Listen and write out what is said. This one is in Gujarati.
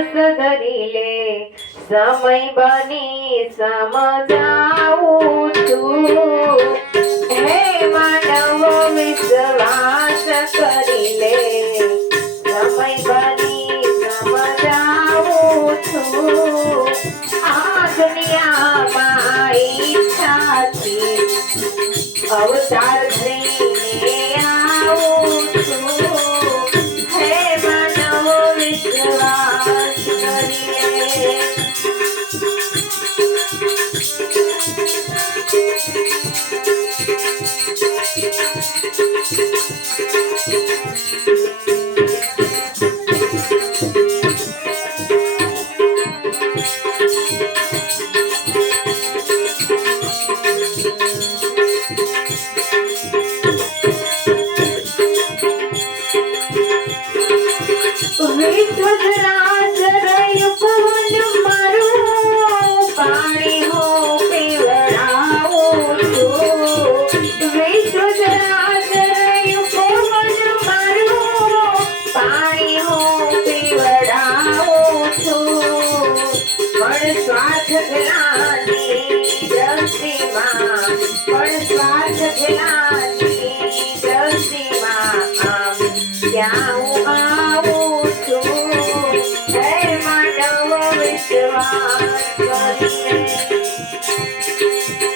શ્વાસ ધરી લે, સમય બની સમજાવું છું. હે માનવ વિશ્વાસ કરી લે, સમય બની સમજાવું છું. આ દુનિયામાં ઈચ્છાથી અવતાર થઈને આવું છું. હે માનવ વિશ્વાસ કરી લે. વિશ્વરાજ રહ્યું પવન મારું, પાણી હું પીવડાવું છું. વિશ્વરાજ રહ્યું પવન મારું, પાણી હું પીવડાવું છું. પણ સ્વાર્થ જ્ઞાની દ્રષ્ટિમાં, પણ સ્વાર્થ જ્ઞાની દ્રષ્ટિમાં આમ ક્યાં